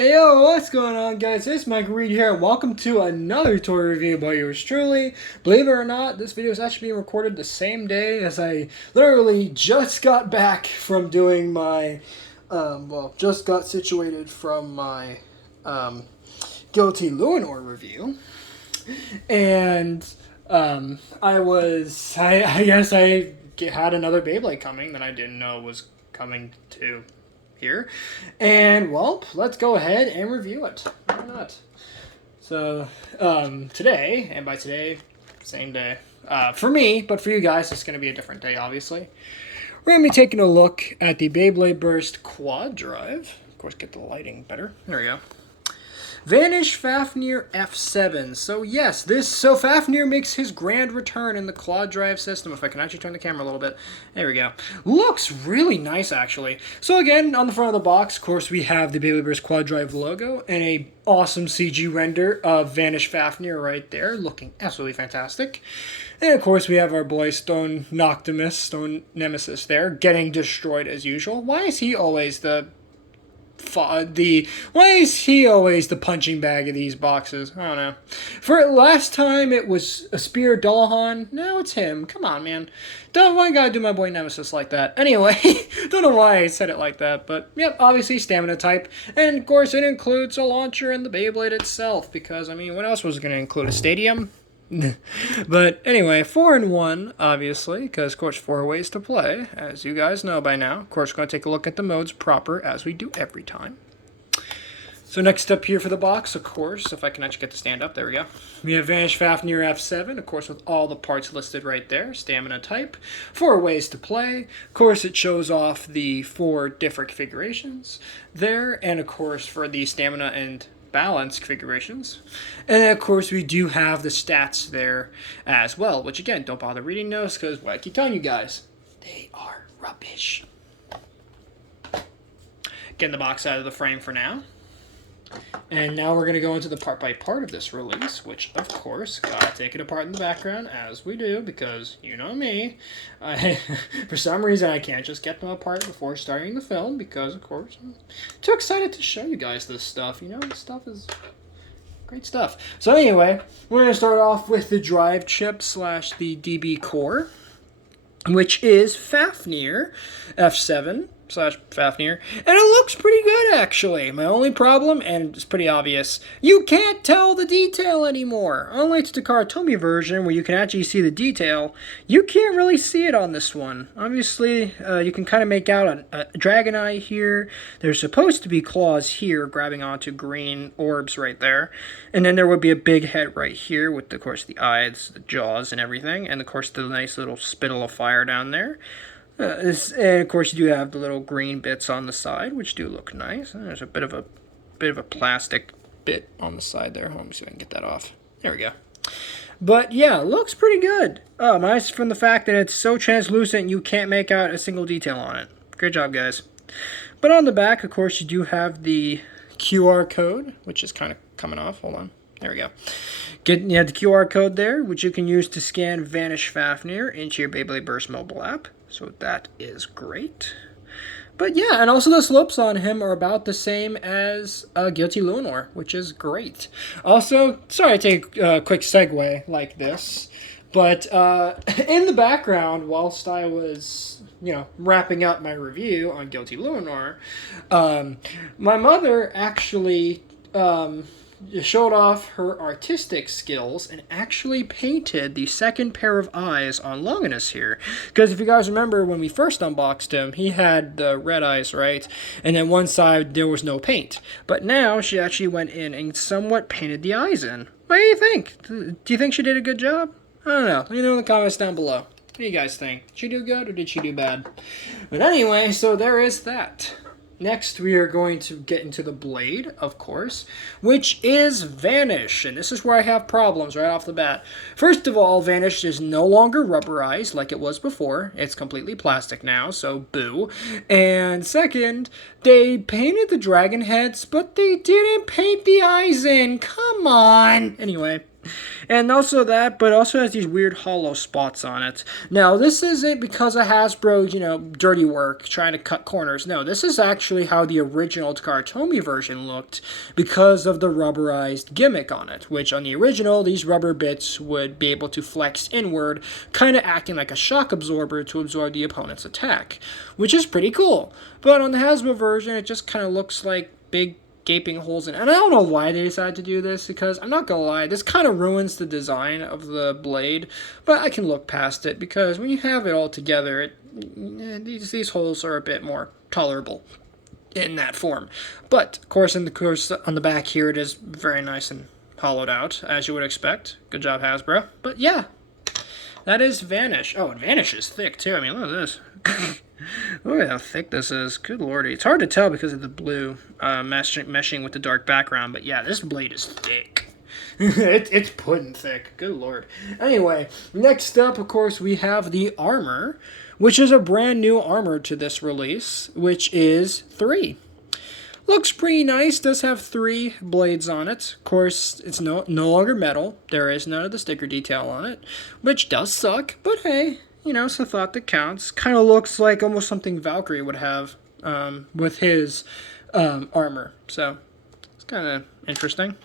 Hey yo, what's going on guys? It's Mike Reed here and welcome to another toy review by yours truly. Believe it or not, this video is actually being recorded the same day as I literally just got back from doing my, just got situated from my Guilty Luinor review. And I guess I had another Beyblade coming that I didn't know was coming to here. And, well, let's go ahead and review it. Why not? So, today, and by today, same day, for me, but for you guys, it's going to be a different day, obviously. We're going to be taking a look at the Beyblade Burst Quad Drive. Of course, get the lighting better. There we go. Vanish Fafnir F7. So yes, Fafnir makes his grand return in the quad drive system. If I can actually turn the camera a little bit. There we go. Looks really nice, actually. So again, on the front of the box, of course, we have the Beyblade Burst Quad Drive logo and a awesome CG render of Vanish Fafnir right there, looking absolutely fantastic. And of course, we have our boy Stone Nemesis there, getting destroyed as usual. Why is he always the punching bag of these boxes? I don't know. For last time it was a Spear Dullahan. Now it's him. Come on, man. Why gotta do my boy Nemesis like that? Anyway, don't know why I said it like that, but yep, obviously stamina type. And of course it includes a launcher and the Beyblade itself, because I mean, what else was going to include? A stadium? But anyway, 4-in-1, obviously, because, of course, 4 ways to play, as you guys know by now. Of course, we're going to take a look at the modes proper, as we do every time. So next up here for the box, of course, if I can actually get the stand up, there we go. We have Vanish Fafnir F7, of course, with all the parts listed right there. Stamina type, 4 ways to play. Of course, it shows off the 4 different configurations there, and of course, for the stamina and balance configurations. And then, of course, we do have the stats there as well, which again, don't bother reading those, because what I keep telling you guys, they are rubbish. Getting the box out of the frame for now. And now we're going to go into the part by part of this release, which, of course, gotta take it apart in the background, as we do, because you know me. For some reason, I can't just get them apart before starting the film, because, of course, I'm too excited to show you guys this stuff. You know, this stuff is great stuff. So anyway, we're going to start off with the drive chip slash the DB core, which is Fafnir F7 slash Fafnir, and it looks pretty good, actually. My only problem, and it's pretty obvious, you can't tell the detail anymore. Unlike the Karatomi version, where you can actually see the detail, you can't really see it on this one. Obviously, you can kind of make out a dragon eye here. There's supposed to be claws here, grabbing onto green orbs right there. And then there would be a big head right here, with, of course, the eyes, the jaws, and everything. And, of course, the nice little spittle of fire down there. And of course, you do have the little green bits on the side, which do look nice. And there's a bit of a plastic bit on the side there. Let me see if I can get that off. There we go. But yeah, it looks pretty good. Minus from the fact that it's so translucent you can't make out a single detail on it. Great job, guys. But on the back, of course, you do have the QR code, which is kind of coming off. Hold on. There we go. You have the QR code there, which you can use to scan Vanish Fafnir into your Beyblade Burst mobile app. So that is great. But yeah, and also the slopes on him are about the same as Guilty Luinor, which is great. Also, sorry to take a quick segue like this, but in the background, whilst I was, wrapping up my review on Guilty Luinor, my mother actually showed off her artistic skills and actually painted the second pair of eyes on Longinus here. Because if you guys remember, when we first unboxed him, he had the red eyes, right? And then one side, there was no paint. But now, she actually went in and somewhat painted the eyes in. What do you think? Do you think she did a good job? I don't know. Let me know in the comments down below. What do you guys think? Did she do good or did she do bad? But anyway, so there is that. Next, we are going to get into the blade, of course, which is Vanish. And this is where I have problems right off the bat. First of all, Vanish is no longer rubberized like it was before. It's completely plastic now, so boo. And second, they painted the dragon heads, but they didn't paint the eyes in. Come on. Anyway, And also that, but also has these weird hollow spots on it. Now, this isn't because of Hasbro, dirty work, trying to cut corners. No, this is actually how the original Takara version looked because of the rubberized gimmick on it, which on the original, these rubber bits would be able to flex inward, kind of acting like a shock absorber to absorb the opponent's attack, which is pretty cool. But on the Hasbro version, it just kind of looks like big gaping holes in it. And I don't know why they decided to do this, because I'm not gonna lie, this kind of ruins the design of the blade, but I can look past it because when you have it all together, these holes are a bit more tolerable in that form. But of course, on the back here, it is very nice and hollowed out, as you would expect. Good job, Hasbro. But yeah, that is Vanish. Oh, and Vanish is thick too. I mean, look at this. Look at how thick this is. Good lordy. It's hard to tell because of the blue meshing with the dark background. But yeah, this blade is thick. It's pudding thick. Good lord. Anyway, next up, of course, we have the armor, which is a brand new armor to this release, which is 3. Looks pretty nice. Does have 3 blades on it. Of course, it's no longer metal. There is none of the sticker detail on it, which does suck. But hey, it's a thought that counts. Kind of looks like almost something Valkyrie would have with his armor. So it's kind of interesting.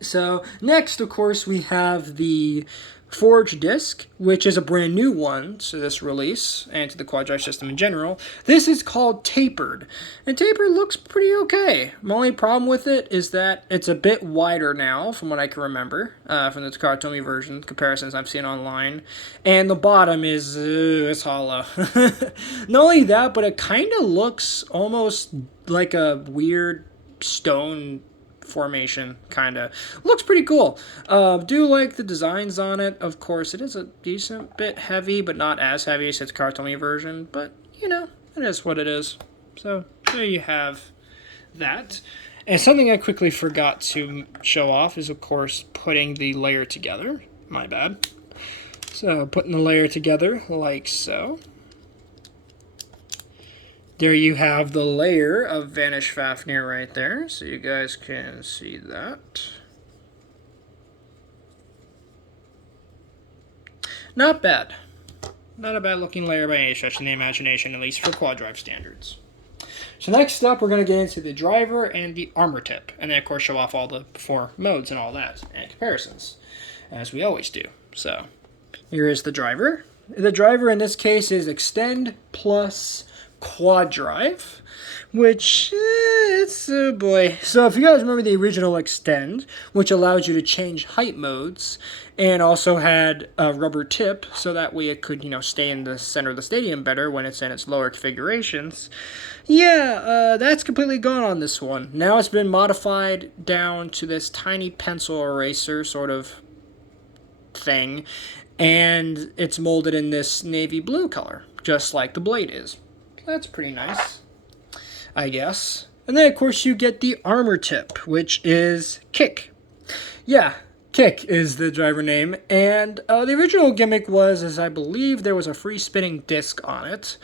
So next, of course, we have the Forge disc, which is a brand new one to this release and to the quad drive system in general. This is called Tapered, and Tapered looks pretty okay. My only problem with it is that it's a bit wider now, from what I can remember, from the Takara version comparisons I've seen online, and the bottom is it's hollow. Not only that, but it kind of looks almost like a weird stone formation, kind of. Looks pretty cool. Do like the designs on it. Of course, it is a decent bit heavy, but not as heavy as its Kartomi version, but, it is what it is. So, there you have that. And something I quickly forgot to show off is, of course, putting the layer together. My bad. So, putting the layer together like so. There you have the layer of Vanish Fafnir right there, so you guys can see that. Not bad. Not a bad looking layer by any stretch in the imagination, at least for quad drive standards. So next up, we're going to get into the driver and the armor tip, and then of course show off all the 4 modes and all that, and comparisons, as we always do. So, here is the driver. The driver in this case is Extend plus quad drive, which it's oh boy. So if you guys remember the original Extend, which allowed you to change height modes and also had a rubber tip so that way it could stay in the center of the stadium better when it's in its lower configurations, that's completely gone on this one. Now it's been modified down to this tiny pencil eraser sort of thing, and it's molded in this navy blue color, just like the blade is. That's pretty nice, I guess. And then, of course, you get the armor tip, which is Kick. Yeah, Kick is the driver name. And the original gimmick was I believe there was a free spinning disc on it.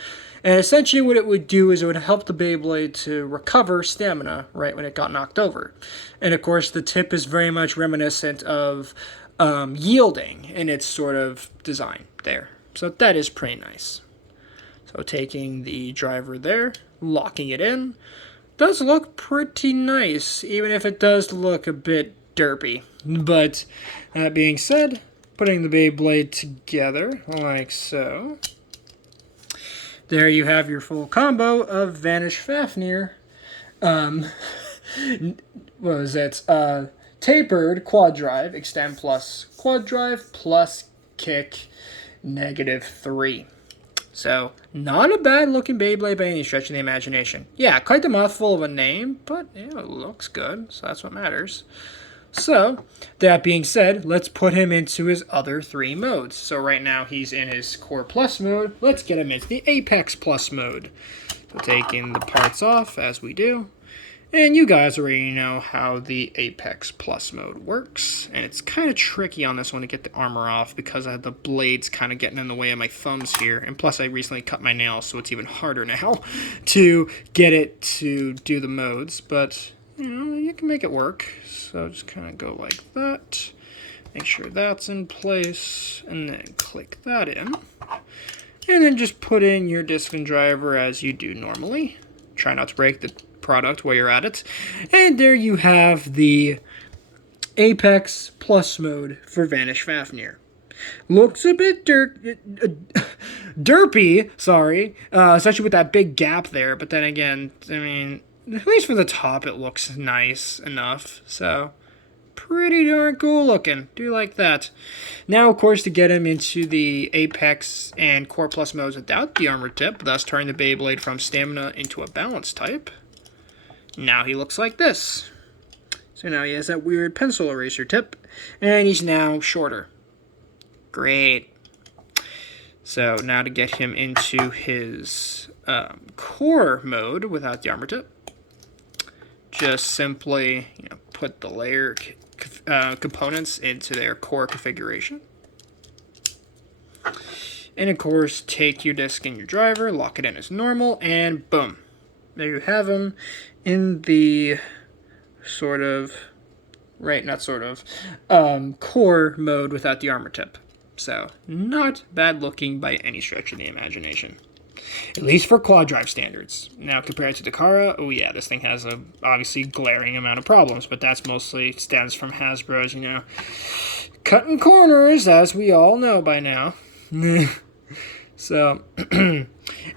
And essentially what it would do is it would help the Beyblade to recover stamina right when it got knocked over. And, of course, the tip is very much reminiscent of yielding in its sort of design there. So that is pretty nice. So taking the driver there, locking it in, does look pretty nice, even if it does look a bit derpy. But that being said, putting the Beyblade together like so. There you have your full combo of Vanish Fafnir. What was it? Tapered quad drive, Extend plus quad drive, plus Kick, -3. So, not a bad looking Beyblade by any stretch of the imagination. Yeah, quite the mouthful of a name, but it looks good, so that's what matters. So, that being said, let's put him into his other 3 modes. So right now he's in his Core Plus mode. Let's get him into the Apex Plus mode. So taking the parts off, as we do. And you guys already know how the Apex Plus mode works. And it's kind of tricky on this one to get the armor off because I have the blades kind of getting in the way of my thumbs here. And plus I recently cut my nails, so it's even harder now to get it to do the modes. But you can make it work. So just kind of go like that. Make sure that's in place, and then click that in. And then just put in your disk and driver as you do normally. Try not to break the product while you're at it. And there you have the Apex Plus mode for Vanish Fafnir. Looks a bit derpy, sorry, especially with that big gap there. But then again, I mean, at least for the top, it looks nice enough. So, pretty darn cool looking. Do like that. Now, of course, to get him into the Apex and Core Plus modes without the armor tip, thus turning the Beyblade from stamina into a balance type. Now he looks like this. So now he has that weird pencil eraser tip, and he's now shorter. Great. So now to get him into his core mode without the armor tip, just simply put the layer components into their core configuration. And of course, take your disk and your driver, lock it in as normal, and boom. There you have him in the core mode without the armor tip. So, not bad looking by any stretch of the imagination. At least for quad drive standards. Now, compared to Takara, oh yeah, this thing has a obviously glaring amount of problems, but that's mostly stems from Hasbro's, cutting corners, as we all know by now. So,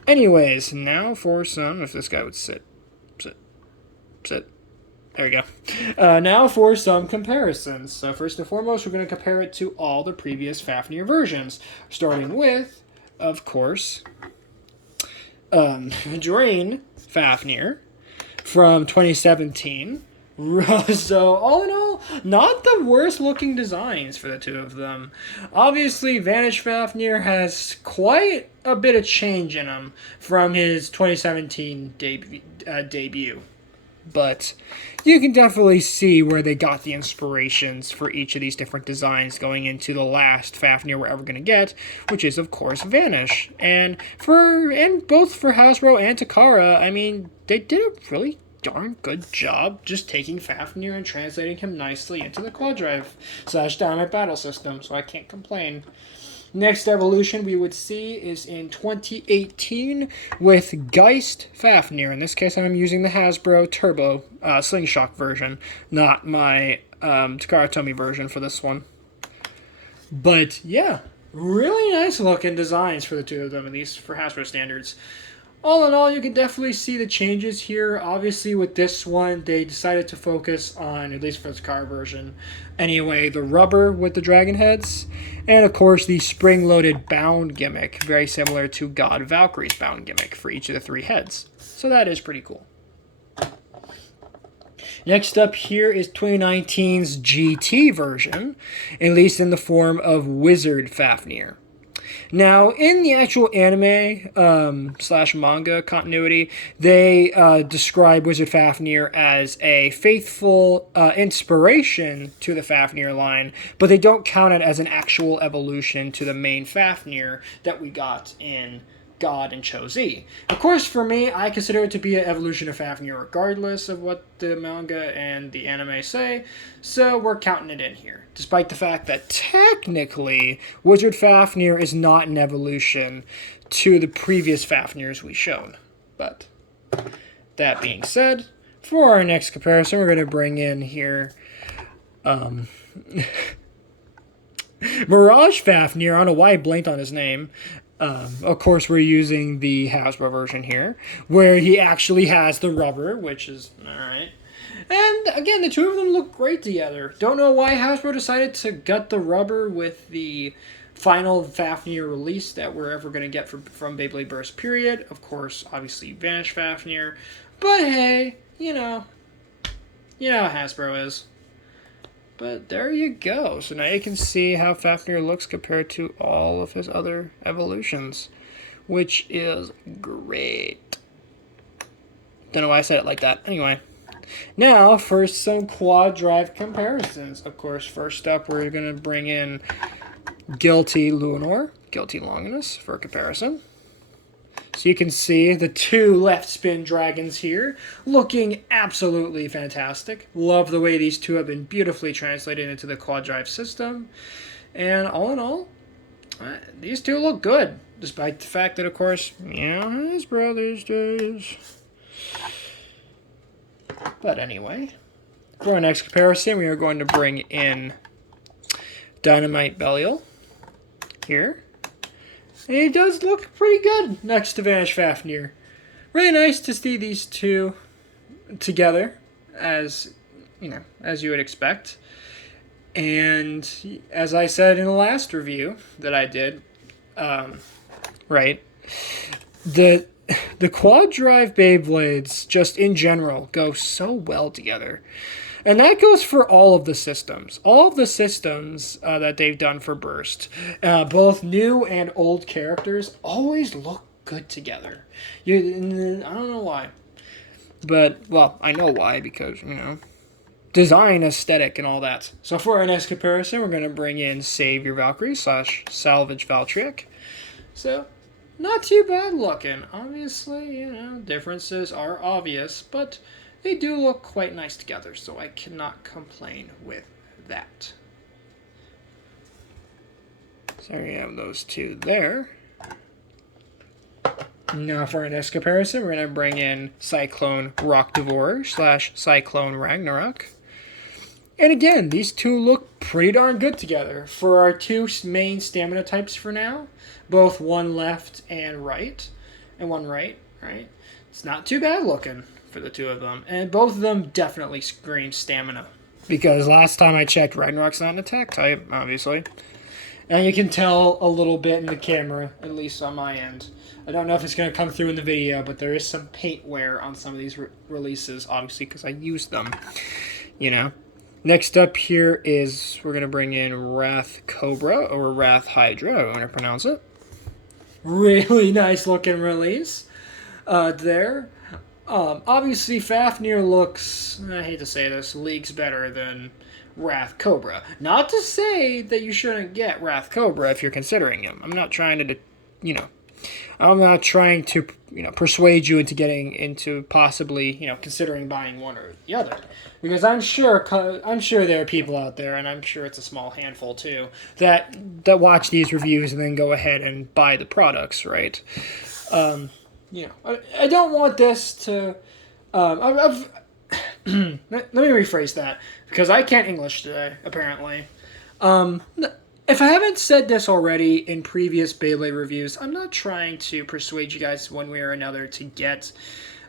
anyways, now for some, if this guy would sit. There we go. Now for some comparisons. So first and foremost, we're going to compare it to all the previous Fafnir versions. Starting with, of course, Drain Fafnir from 2017. So all in all, not the worst looking designs for the two of them. Obviously, Vanish Fafnir has quite a bit of change in him from his 2017 debut. But you can definitely see where they got the inspirations for each of these different designs going into the last Fafnir we're ever going to get, which is, of course, Vanish. And both for Hasbro and Takara, I mean, they did a really darn good job just taking Fafnir and translating him nicely into the quad drive / dynamite battle system, so I can't complain. Next evolution we would see is in 2018 with Geist Fafnir. In this case, I'm using the Hasbro Turbo Slingshot version, not my Takara Tomy version for this one. But yeah, really nice looking designs for the two of them, at least for Hasbro standards. All in all, you can definitely see the changes here. Obviously, with this one, they decided to focus on, at least for the car version, anyway, the rubber with the dragon heads, and of course, the spring-loaded bound gimmick, very similar to God Valkyrie's bound gimmick for each of the three heads. So that is pretty cool. Next up here is 2019's GT version, at least in the form of Wizard Fafnir. Now, in the actual anime / manga continuity, they describe Wizard Fafnir as a faithful inspiration to the Fafnir line, but they don't count it as an actual evolution to the main Fafnir that we got in God and Cho-Z. Of course, for me, I consider it to be an evolution of Fafnir regardless of what the manga and the anime say, so we're counting it in here. Despite the fact that technically, Wizard Fafnir is not an evolution to the previous Fafnirs we showed. But, that being said, for our next comparison, we're going to bring in here Mirage Fafnir. I don't know why I blanked on his name. Of course, we're using the Hasbro version here, where he actually has the rubber, which is alright. And again, the two of them look great together. Don't know why Hasbro decided to gut the rubber with the final Fafnir release that we're ever going to get from Beyblade Burst, period. Of course, obviously, Vanish Fafnir. But hey, you know how Hasbro is. But there you go. So now you can see how Fafnir looks compared to all of his other evolutions, which is great. Don't know why I said it like that. Anyway, now for some quad drive comparisons. Of course, first up, we're going to bring in Guilty Lunor, Guilty Longinus for comparison. So you can see the two left spin dragons here, looking absolutely fantastic. Love the way these two have been beautifully translated into the quad drive system. And all in all, these two look good, despite the fact that, of course, his brother's days. But anyway, for our next comparison, we are going to bring in Dynamite Belial here. And he does look pretty good next to Vanish Fafnir. Really nice to see these two together, as you would expect. And as I said in the last review that I did, right, the quad drive Beyblades, just in general, go so well together. And that goes for all of the systems. All of the systems that they've done for Burst, both new and old characters, always look good together. I don't know why. But, well, I know why, because, design, aesthetic, and all that. So for our next comparison, we're going to bring in Save Your Valkyrie / Salvage Valtryek. So, not too bad looking. Obviously, differences are obvious, but they do look quite nice together, so I cannot complain with that. So we have those two there. Now for our next comparison, we're going to bring in Cyclone Rock Devourer / Cyclone Ragnarok. And again, these two look pretty darn good together. For our two main stamina types for now, both one left and right, and one right? It's not too bad looking for the two of them. And both of them definitely scream stamina. Because last time I checked, Ragnarok's not an attack type, obviously. And you can tell a little bit in the camera, at least on my end. I don't know if it's going to come through in the video, but there is some paint wear on some of these releases, obviously, because I used them. Next up here is, we're going to bring in Wrath Cobra, or Wrath Hydra, I want to pronounce it. Really nice looking release there. Obviously, Fafnir looks, I hate to say this, leagues better than Wrath Cobra. Not to say that you shouldn't get Wrath Cobra if you're considering him. I'm not trying to, persuade you into getting into possibly, considering buying one or the other. Because I'm sure there are people out there, and I'm sure it's a small handful too, that watch these reviews and then go ahead and buy the products, right? I don't want this to... let me rephrase that, because I can't English today, apparently. If I haven't said this already in previous Beyblade reviews, I'm not trying to persuade you guys one way or another to get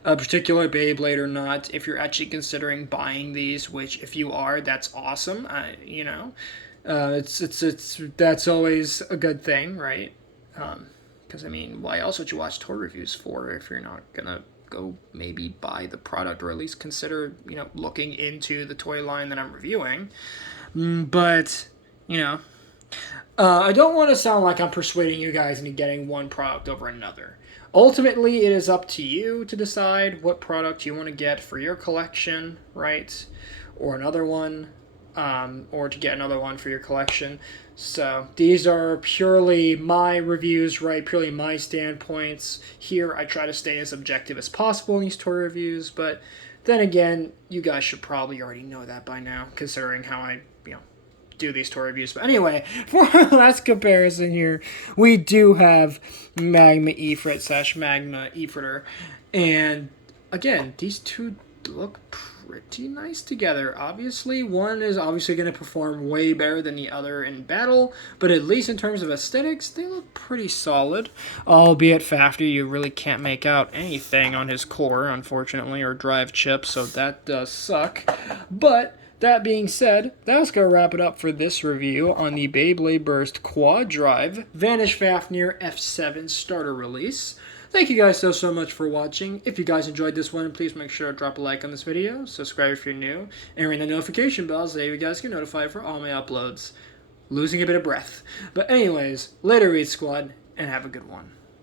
a particular Beyblade or not. If you're actually considering buying these, which if you are, that's awesome. That's always a good thing, right? Because why else would you watch toy reviews for if you're not gonna go maybe buy the product, or at least consider looking into the toy line that I'm reviewing? But I don't want to sound like I'm persuading you guys into getting one product over another. Ultimately, it is up to you to decide what product you want to get for your collection, right? Or another one, or to get another one for your collection. So these are purely my reviews, right? Purely my standpoints. Here, I try to stay as objective as possible in these toy reviews, but then again, you guys should probably already know that by now, considering how I, do these toy reviews. But anyway, for our last comparison here, we do have Magma Ifrit / Magma Ifriter. And again, these two look pretty nice together. Obviously, one is obviously going to perform way better than the other in battle, but at least in terms of aesthetics, they look pretty solid. Albeit Fafnir, you really can't make out anything on his core, unfortunately, or drive chip, so that does suck. But that being said, that's going to wrap it up for this review on the Beyblade Burst Quad Drive Vanish Fafnir F7 starter release. Thank you guys so much for watching. If you guys enjoyed this one, please make sure to drop a like on this video, subscribe if you're new, and ring the notification bell so you guys get notified for all my uploads. Losing a bit of breath. But anyways, later Read Squad, and have a good one.